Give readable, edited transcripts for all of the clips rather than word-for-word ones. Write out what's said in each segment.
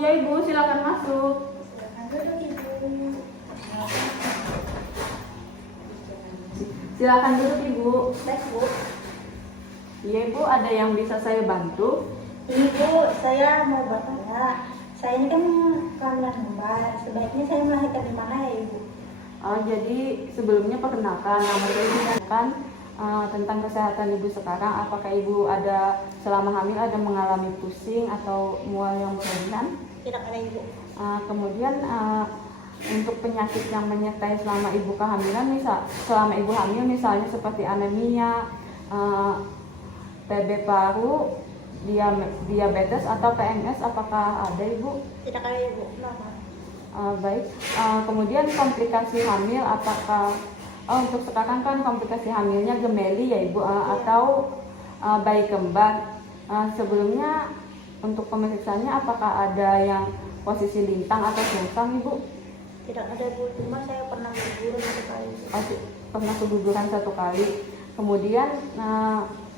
Iya Ibu, silakan masuk. Silakan duduk Ibu. Silakan duduk Ibu. Baik Bu. Iya Ibu, ada yang bisa saya bantu? Ibu, saya mau bertanya. Saya ini kan kehamilan kembar. Sebaiknya saya melahirkan di mana ya Ibu? Jadi sebelumnya perkenalkan, nama saya Dinankan. Tentang kesehatan Ibu sekarang, apakah Ibu ada selama hamil ada mengalami pusing atau mual yang berlebihan? Tidak ada Ibu. Kemudian untuk penyakit yang menyertai selama Ibu kehamilan, selama Ibu hamil misalnya seperti anemia, TB paru, diabetes atau PMS, apakah ada Ibu? Tidak ada Ibu. Normal. Baik. Kemudian komplikasi hamil, apakah untuk sekarang kan komplikasi hamilnya gemeli ya Ibu, atau bayi kembar. Sebelumnya untuk pemeriksaannya apakah ada yang posisi lintang atau sungsang Ibu? Tidak ada Ibu. Cuma saya pernah berguru sekali. Pernah keguguran 1 kali. Kemudian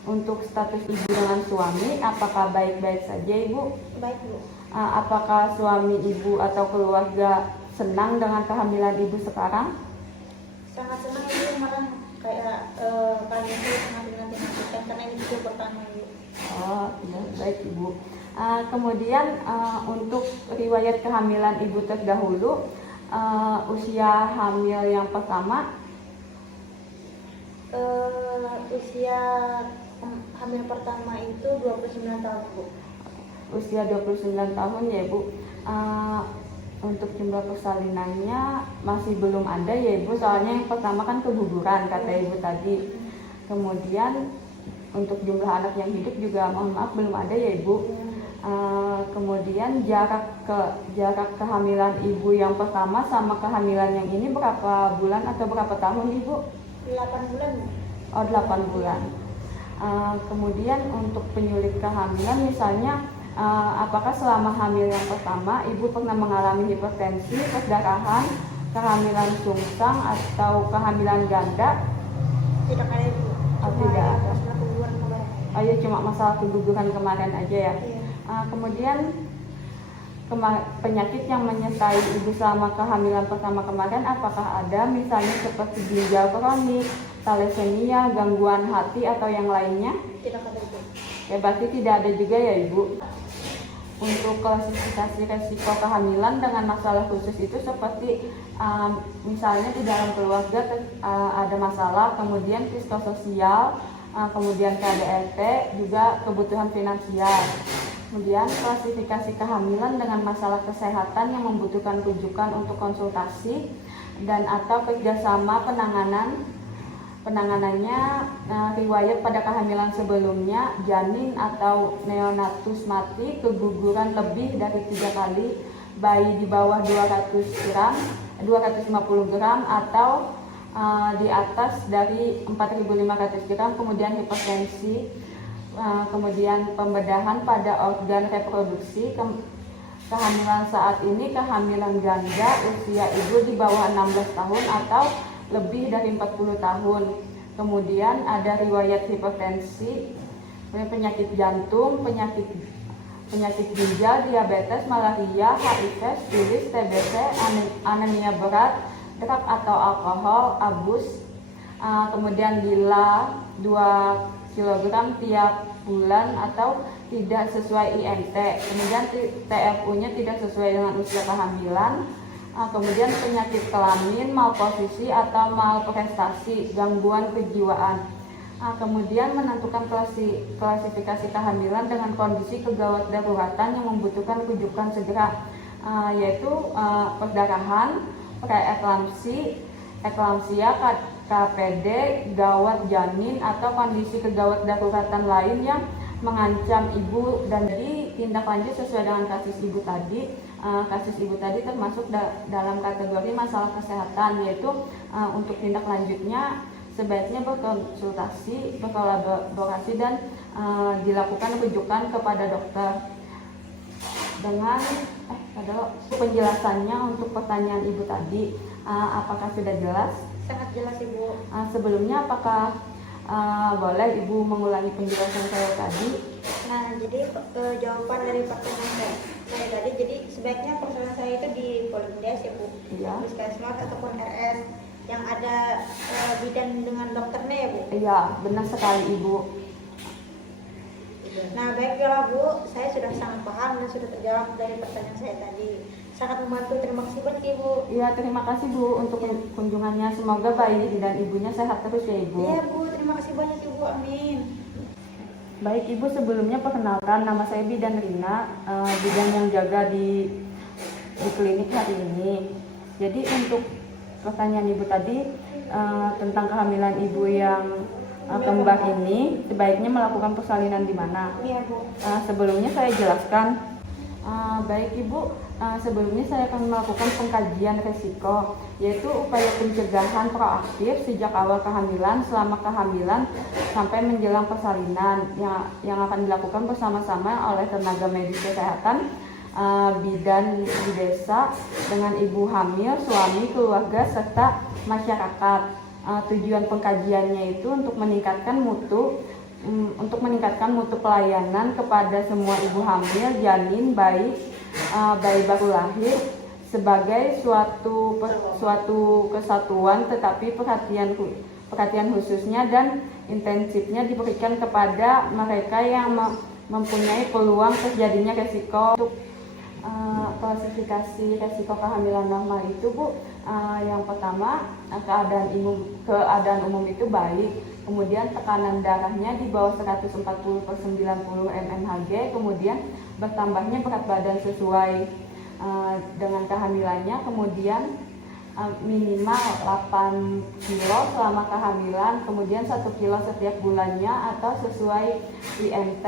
untuk status Ibu dengan suami, apakah baik-baik saja Ibu? Baik Bu. Apakah suami Ibu atau keluarga senang dengan kehamilan Ibu sekarang? Sangat senang Ibu, malah kayak kalian itu sangat dinanti-nantikan karena ini video pertama Ibu. Oh, ya, baik Ibu. Kemudian untuk riwayat kehamilan Ibu terdahulu, usia hamil yang pertama? Usia hamil pertama itu 29 tahun Bu. Usia 29 tahun ya Ibu. Untuk jumlah persalinannya masih belum ada ya Ibu, soalnya yang pertama kan keguguran kata Ibu tadi. Kemudian untuk jumlah anak yang hidup juga mohon maaf belum ada ya Ibu. Kemudian jarak kehamilan Ibu yang pertama sama kehamilan yang ini berapa bulan atau berapa tahun Ibu? 8 bulan. Oh, 8 bulan. Kemudian untuk penyulit kehamilan misalnya, apakah selama hamil yang pertama Ibu pernah mengalami hipertensi, perdarahan, kehamilan sungsang atau kehamilan ganda? Tidak ada Ibu. Tidak ada. Masalah keguguran kemarin. Iya, cuma masalah keguguran kemarin aja ya. Iya. Kemudian penyakit yang menyertai Ibu selama kehamilan pertama kemarin, apakah ada misalnya seperti ginjal kronik, thalassemia, gangguan hati atau yang lainnya? Tidak ada Ibu. Ya, berarti tidak ada juga ya Ibu. Untuk klasifikasi resiko kehamilan dengan masalah khusus itu seperti misalnya di dalam keluarga ada masalah, kemudian psikososial, kemudian KDRT, juga kebutuhan finansial. Kemudian klasifikasi kehamilan dengan masalah kesehatan yang membutuhkan rujukan untuk konsultasi dan atau kerjasama penanganannya, riwayat pada kehamilan sebelumnya, janin atau neonatus mati, keguguran lebih dari 3 kali, bayi di bawah 250 gram atau di atas dari 4.500 gram, kemudian hipertensi, kemudian pembedahan pada organ reproduksi, kehamilan saat ini kehamilan ganda, usia Ibu di bawah 16 tahun atau lebih dari 40 tahun. Kemudian ada riwayat hipertensi, penyakit jantung, penyakit ginjal, diabetes, malaria, HIV, sifilis, TBC, anemia berat, drug atau alkohol, abus. Kemudian gula 2 kg tiap bulan atau tidak sesuai IMT. Kemudian TFU-nya tidak sesuai dengan usia kehamilan. Kemudian penyakit kelamin, malposisi atau malprestasi, gangguan kejiwaan. Kemudian menentukan klasifikasi kehamilan dengan kondisi kegawat daruratan yang membutuhkan rujukan segera, yaitu perdarahan, preeklamsi, eklamsia, KPD, gawat janin atau kondisi kegawat daruratan lain yang mengancam Ibu. Dan jadi tindak lanjut sesuai dengan kasus Ibu tadi. Kasus Ibu tadi termasuk dalam kategori masalah kesehatan, yaitu untuk tindak lanjutnya sebaiknya berkonsultasi, berkolaborasi dan dilakukan rujukan kepada dokter. Dengan penjelasannya untuk pertanyaan Ibu tadi, apakah sudah jelas? Sangat jelas Ibu. Sebelumnya apakah boleh Ibu mengulangi penjelasan saya tadi? Nah, jadi jawaban dari pertanyaan saya tadi, jadi sebaiknya persalinan saya itu di Polindes ya Bu, Iya. Puskesmas ataupun RS yang ada bidan dengan dokternya ya Bu. Iya, benar sekali Ibu. Nah, baiklah Bu, saya sudah sangat paham dan sudah terjawab dari pertanyaan saya tadi. Sangat membantu, terima kasih banyak Ibu. Iya, terima kasih Bu untuk kunjungannya. Semoga bayi dan ibunya sehat terus ya Ibu. Iya Bu, terima kasih banyak Ibu, amin. Baik Ibu, sebelumnya perkenalkan nama saya Bidan Rina, bidan yang jaga di klinik hari ini. Jadi untuk pertanyaan Ibu tadi tentang kehamilan Ibu yang kembar ini, sebaiknya melakukan persalinan di mana? Iya Bu. Sebelumnya saya jelaskan. Baik Ibu, sebelumnya saya akan melakukan pengkajian resiko, yaitu upaya pencegahan proaktif sejak awal kehamilan, selama kehamilan, sampai menjelang persalinan yang akan dilakukan bersama-sama oleh tenaga medis kesehatan, bidan di desa, dengan ibu hamil, suami, keluarga, serta masyarakat. Tujuan pengkajiannya itu untuk meningkatkan mutu pelayanan kepada semua ibu hamil, janin, bayi baru lahir sebagai suatu kesatuan, tetapi perhatian khususnya dan intensifnya diberikan kepada mereka yang mempunyai peluang terjadinya resiko. Untuk klasifikasi resiko kehamilan normal itu Bu, yang pertama keadaan umum itu baik, kemudian tekanan darahnya di bawah 140/90 mmHg, kemudian bertambahnya berat badan sesuai dengan kehamilannya, kemudian minimal 8 kilo selama kehamilan, kemudian 1 kilo setiap bulannya atau sesuai IMT.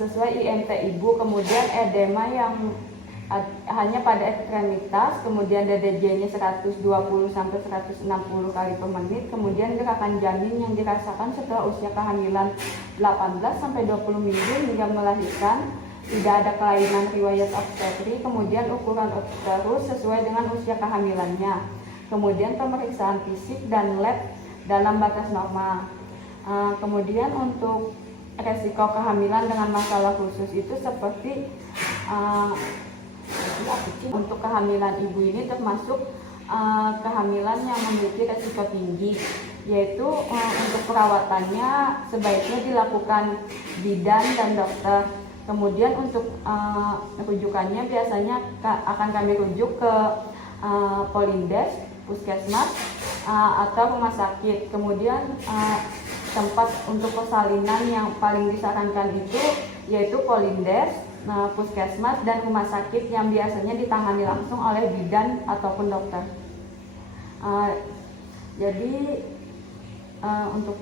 Sesuai IMT ibu, kemudian edema yang hanya pada ekstremitas, kemudian DDJ-nya 120-160 kali per menit, kemudian gerakan janin yang dirasakan setelah usia kehamilan 18-20 minggu hingga melahirkan, tidak ada kelainan riwayat obstetri, kemudian ukuran uterus sesuai dengan usia kehamilannya, kemudian pemeriksaan fisik dan lab dalam batas normal. Kemudian untuk resiko kehamilan dengan masalah khusus itu seperti untuk kehamilan ibu ini termasuk kehamilan yang memiliki resiko tinggi, yaitu untuk perawatannya sebaiknya dilakukan bidan dan dokter. Kemudian untuk rujukannya biasanya akan kami rujuk ke Polindes, Puskesmas, atau rumah sakit. Kemudian tempat untuk persalinan yang paling disarankan itu yaitu Polindes, Puskesmas, dan rumah sakit yang biasanya ditangani langsung oleh bidan ataupun dokter. Jadi untuk